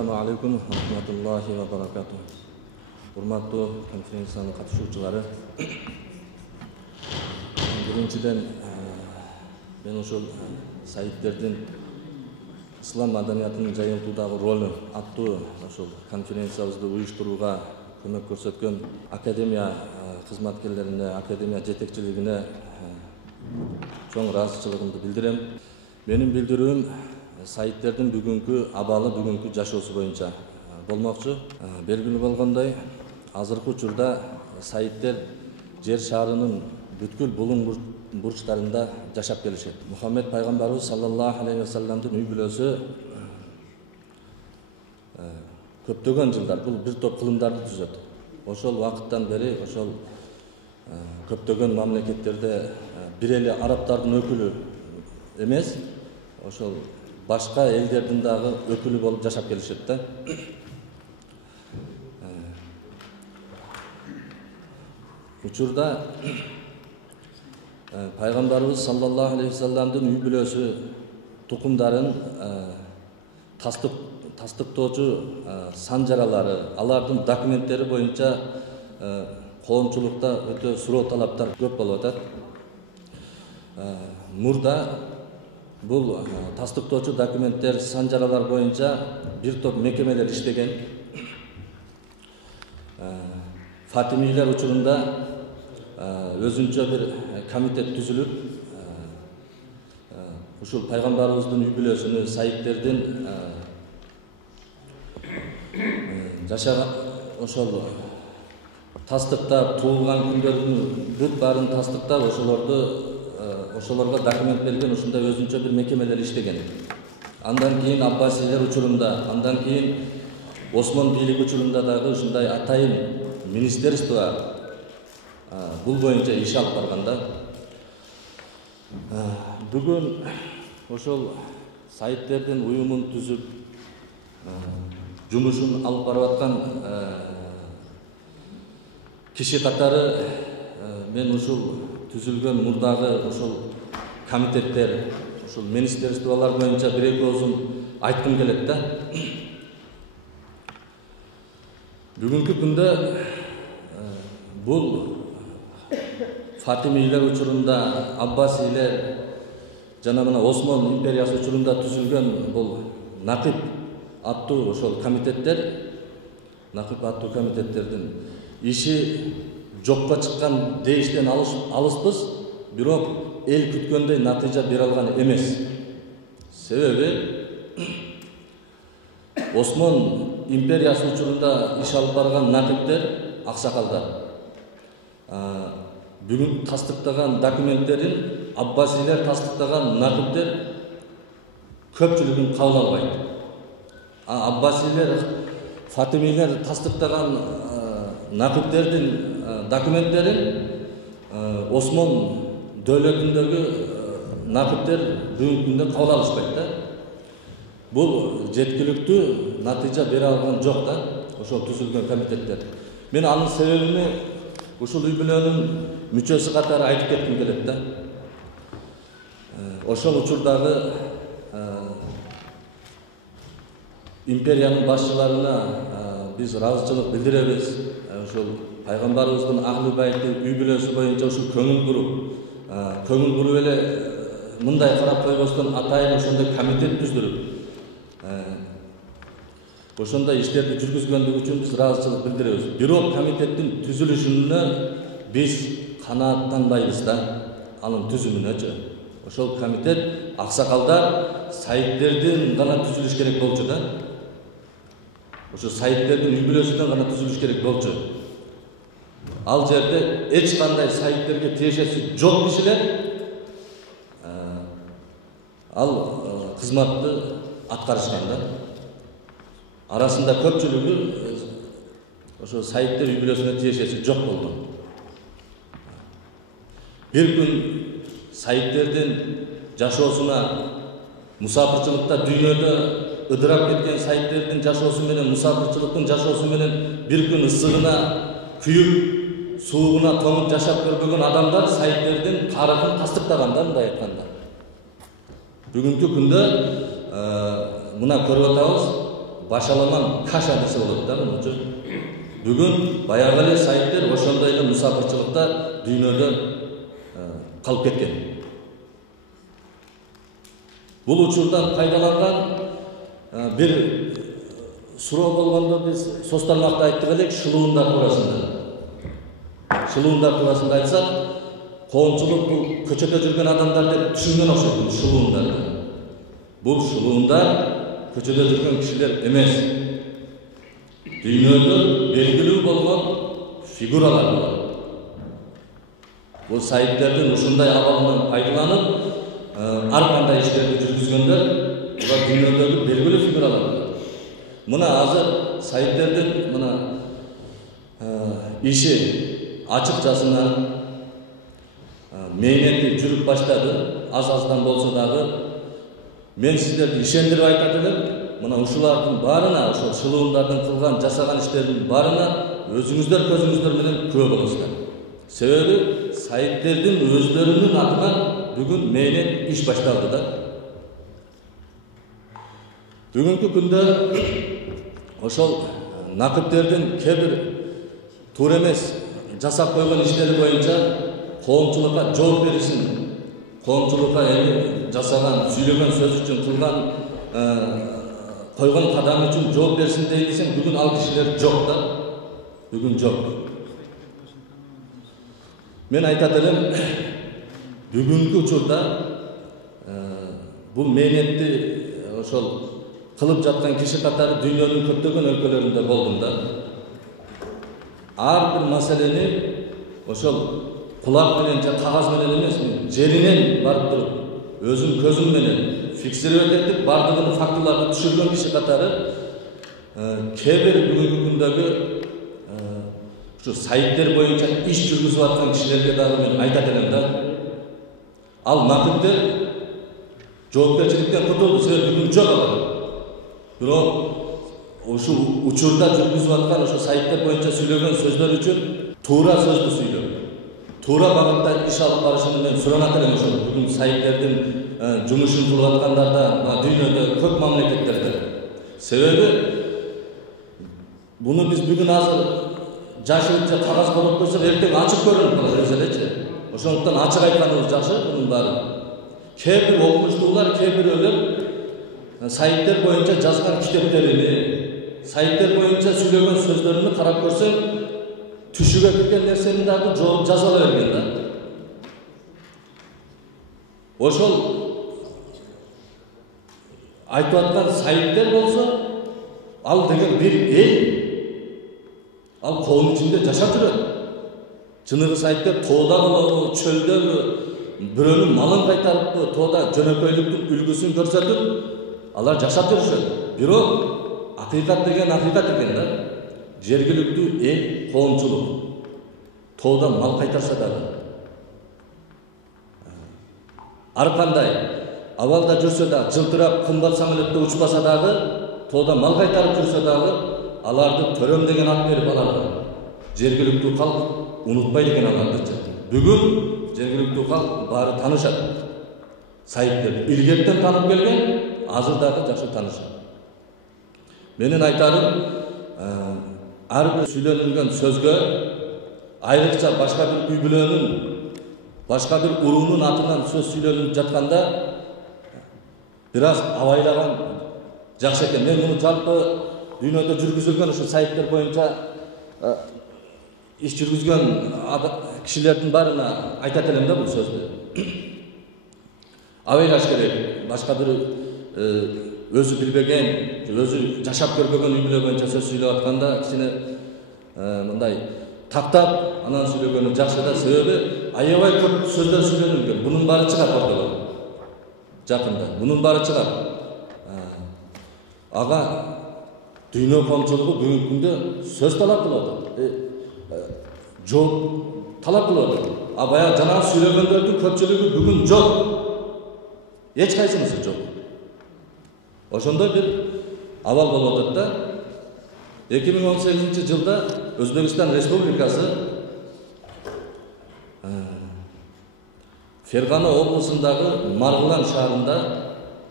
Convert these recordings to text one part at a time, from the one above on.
Assalamu alaikum wa rahmatullahi wa barakatuh. Hurmatlı konferensiyanın katılımcıları. Birinciden ben ошол Saidlerдин İslam madaniyatının жайылтуудағы ролу аттуу ошол конференциябызды уюштурууга көмөк көрсөткөн академия кызматкерлерине, академия жетекчилигине чоң ыраазычылыгымды билдирем. Менин билдирүүм Saidlerдин бүгүнкү абалы, бүгүнкү жашоосу боюнча болмокчу. Белгилүү болгондой, азыркы учурда Saidler жер шарынын бүткүл булуң бурчтарында жашап келишет. Мухаммед пайгамбарыбыз саллаллаху алейхи ва салламдын үй бүлөсү көптөгөн жылдар бул бир топ кылымдарды түзөт. Ошол убакыттан бери ошол көптөгөн мамлекеттерде бир эле арабтардын өкүлү эмес, ошол башка элдердин дагы өкүлү болуп жашап келишет да. Учурда Пайгамбарыбыз саллаллаху алейхи ва салламдын үй бүлөсү тукумдарын тастыктоочу санжаралары, алардын документтери боюнча коомчулукта өтө суроо талаптар көп болуп атат. Мурда бул тастыктоочу документтер, санжаралар боюнча бир топ мекемелер иштеген. Фатимилер учурунда өзүнчө бир комитет түзүлүп, ушул пайгамбарыбыздын үй бүлөсүнү, Saidlerдин жашаган ошол тастыктап, туулган күндөрдүн бүт баарын тастыктап, ошолорго документ берген ушундай өзүнчө бир мекемелер иштеген. Андан кийин Аббасилер учурунда, андан кийин Осмон бийлиги учурунда дагы ушундай атайын министерство бул боюнча иш алып барганда. Бүгүн ошол Saidlerдин уюмун түзүп, жумушун алып барып аткан киши катары мен ушул түзүлгөн мурдагы ошол комитеттер, ошол министерстволор боюнча бир эки оозун айткым келет да. Бүгүнкү күндө бул Фатимилер учурунда, Аббасилер жана мына Осмон империясы учурунда түзүлгөн бул Накып аттуу ошол комитеттердин иши жокко чыккан дейиштен алыспыз, бирок эл күткөндөй натыйжа бере алган эмес. Себеби Осмон империясы учурунда иш алып барган Накыптер, аксакалдар бүгүн тастыктаган документтерин Аббасилер тастыктаган Накыптер көпчүлүгүн кабыл албайт. Аббасилер, Фатимилер тастыктаган Накыптердин документтерин Осмон дөөлөтүндөгү Накыптер бүгүнкү күндө кабыл алышпайт да. Бул жеткиликтүү натыйжа бере алган жок да, ошол түзүлгөн комитеттер. Мен анын себебини ушул үй бүлөнүн мүчөсү катары айтып кетким келет да. Ошол учурдагы империянын башчыларына биз ыраазычылык билдиребиз. Ошол пайгамбарыбыздын Ахлы байты үй бүлөсү боюнча ушул көңүл буруп эле мындай карап койбостон атайын ошондой комитет түздүрүп ошондой иштерди жүргүзгөндүгү үчүн биз ыраазычылык билдиребиз. Бирок комитеттин түзүлүшүнө биз канааттанбайбыз да, анын түзүмүнөчү. Ошол комитет аксакалдар Saidlerдин гана түзүлүш керек болчу да. Ошо Saidlerдин үй бүлөсүнөн гана түзүлүш керек болчу. Ал жерде эч кандай Saidlerге тиешеси жок кишилер ал кызматты аткарышкан да. Арасында көпчүлүгү ошо Saidler үй бүлөсүнө тиешеси жок болду. Бир күн Saidlerдин жашоосуна мусафирчылыкта дүйнөдө ыдырап кеткен Saidlerдин жашоосу менен мусафирчылыктын жашоосу менен бир күн ысыгына күйүп, суугуна тоңуп жашап көрбөгөн адамдар Saidlerдин тарыхын тастыктаганда, мындай айтканда. Бүгүнкү күндө мына көрүп атабыз, башаламан каша десе болот да мынча. Бүгүн баягы эле сайттер ошондой эле мусафирчылыкта дүйнөдө калып кеткен. Бул учурдан пайдаланган бир суроо болгондо биз состармакта айттык элек шылуундар туурасында. Шылуундар туурасында айтсак, коомчулук бул көчөдө жүргөн адамдар деп түшүнгөн окшойт бул шылуундарды. Бул шылуундар көчөдө жүргөн кишилер эмес. Дүйнөдө белгилүү болгон фигуралар бар. Бул сайттердин ушундай абалынан пайдаланып, ар кандай иштерди жүргүзгөндөр булар дүйнөдөгү белгилүү фигуралар. Мына азыр сайттердин мына иши ачык жасынан мэйнети жүрүп баштады. Аз-аздан болсо дагы мен сиздерди ишендирип айтат элем. Мына ушулардын баарына, ошол шылуундардын кылган, жасаган иштердин баарына өзүңүздөр көзүңүздөр менен күбө болосуздар. Себеби сайттердин өздөрүнүн атынан бүгүн мэйнет иш башталды да. Бүгүнкү күндө ошол накыптердин кээ-бир туура эмес жасап койгон иштери боюнча коомчулукка жооп беришин, коомчулукка эми жасаган, сүйлөгөн сөз үчүн кылган койгон кадам үчүн жооп берсин дейсең, бүгүн ал кишилер жок да. Бүгүн жок. Мен айтат элем, бүгүнкү учурда бул мэйнетти ошол кылып жаткан киши катары дүйнөнүн көптөгөн өлкөлөрүндө болдум да. Ар бир маселени ошол кулак менен же кагаз менен эмес, жеринен барып туруп, өзүм көзүм менен фиксировать этип, бардыгын фактыларды түшүргөн киши катары кээ-бир бүгүнкү күндөгү ушу сайттер боюнча иш жүргүзүп аткан кишилерге дагы мен айтат элем да. Ал накыптер жоопкерчиликтен кутулду, себеби бүгүн жок алар. Бирок ушул учурда жүргүзүп аткан ошо сайттер боюнча сүйлөгөн сөздөр үчүн туура сөздү сүйлөп, туура багытта иш алып барышын мен суранат элем. Ошол бүгүн сайттардын жумушун кылып аткандарда дүйнөдө көп мамлекеттерде. Себеби буну биз бүгүн азыр жашырып же кагаз короп койсок, эртең ачык көрүнүп калат өзү элечи. Ошондуктан ачык айтканыбыз жакшы бунун баары. Кээ бир окумуштуулар, кээ бирөөлөр сайттер боюнча жазган китептерини, сайттер боюнча сүйлөгөн сөздөрүнү карап көрсөң, түшүгө кирген нерсени дагы жаза ала берген да. Ошол айтып аткан сайттер болсо, ал деген бир эл, ал коом ичинде жашап жүрөт. Чыныгы сайттер тоодо болобу, чөлдөгү, бирөөнүн малын кайтарыппы, тоодо жөнөкөйлүктүн үлгүсүн көрсөтүп, алар жашап жүрүшөт. Бирок акыйкат деген акыйкат экен да. Жергиликтүү эл, коомчулук тоодо мал кайтарса дагы, ар кандай абалда жүрсө да, жылтырап кымбат самолетте учпаса дагы, тоодо мал кайтарып жүрсө дагы, аларды төрөм деген ат берип аларды. Жергиликтүү калк унутпайт экен аларды. Бүгүн жергиликтүү калк баары таанышат. Сайттер илгертен таанып келген, азыр дагы жакшы таанышат. Менин айтарым, ар бир сүйлөнүлгөн сөзгө, айрыкча башка бир үй бүлөнүн, башка бир уруунун атынан сөз сүйлөнүп жатканда, бир аз абайлаган жакшы экен. Мен муну жалпы дүйнөдө жүргүзүлгөн ушу сайттер боюнча иш жүргүзгөн кишилердин баарына айтат элем да бул сөздү. Абайлаш керек. Башка бир өзү билбеген, өзү жашап көрбөгөн үй бүлө боюнча сөз сүйлөп атканда кичине мындай тактап анан сүйлөгөнү жакшы да. Себеби аябай көп сөздөр сүйлөнүлгөн. Бунун баары чыгат ортого. Жакында бунун баары чыгат. Ага дүйнө коомчулугу бүгүнкү күндө сөз талап кылып атат. Жооп талап кылып атат. Баягы жанагы сүйлөгөндөрдүн көпчүлүгү бүгүн жок. Эч кайсынысы жок. Ошондой бир абал болуп атат да. 2018-жылда Өзбекстан Республикасы Фергана облусундагы Маргулан шаарында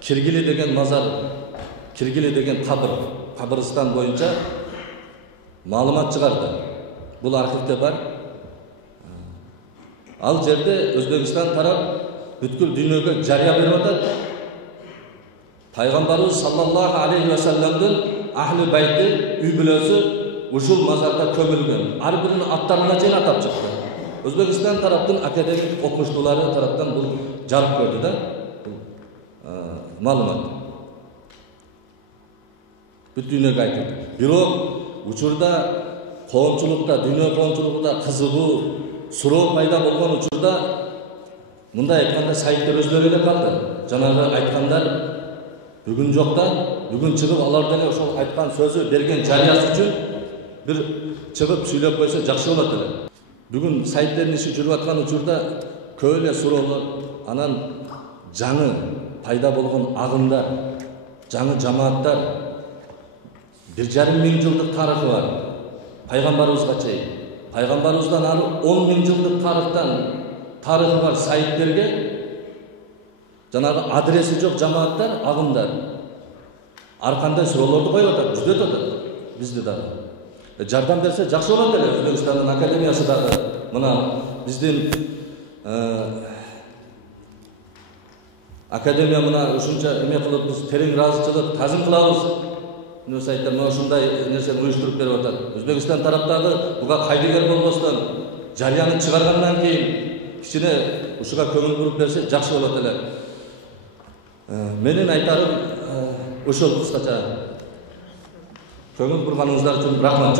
Киргили деген мазар, Киргили деген кабыр Кабырстан боюнча маалымат чыгарды. Бул архивде бар. Ал жерде Өзбекстан тарап бүткүл дүйнөгө жарыя берип атат. Пайгамбарыбыз саллаллаху алейхи ва салламдын ахли байти үй бүлөсү ушул мазарда көмүлгөн. Ар биринин аттарына чейин атап чыкты. Өзбекстан тараптын академик окумуштуулары тараптан бул жарык көрдү да. Маалымат. Бүт дүйнөгө айтылды. Бирок учурда коомчулукта, дүйнө коомчулугунда кызыгуу, суроо пайда болгон учурда мындай айтканда сайттар өзлөрү эле калды. Жанагы айткандар бүгүн жокта, бүгүн чыгып алар деле ошол айткан сөзү берген жарыясы үчүн бир чыгып сүйлөп койсо жакшы болот эле. Бүгүн сайттардын иши жүрүп аткан учурда көп эле суроолор, анан жаңы пайда болгон агымдар, жаңы жамааттар 1,5 миң жылдык тарыхы бар. Пайгамбарыбызга чейин. Пайгамбарыбыздан ары 10 миң жылдык тарыхы бар сайттерге жанагы адреси жок жамааттар, агымдар ар кандай суроолорду коюп атат, жүзөтүп атат. Бизди дагы жардам берсе жакшы болот эле. Өзбекстандын академиясы дагы мына биздин академия мына ушунча эме кылып биз терең ыраазычылык тазим кылабыз. Сайттар мына ушундай нерсени уюштуруп берип атат. Өзбекстан тараптагы буга кайдыгер болбостон жарыяны чыгаргандан кийин кичине ушуга көңүл буруп берсе жакшы болот эле. Менин айтарым ошол кыскача. Көңүл бурганыңыздар үчүн рахмат.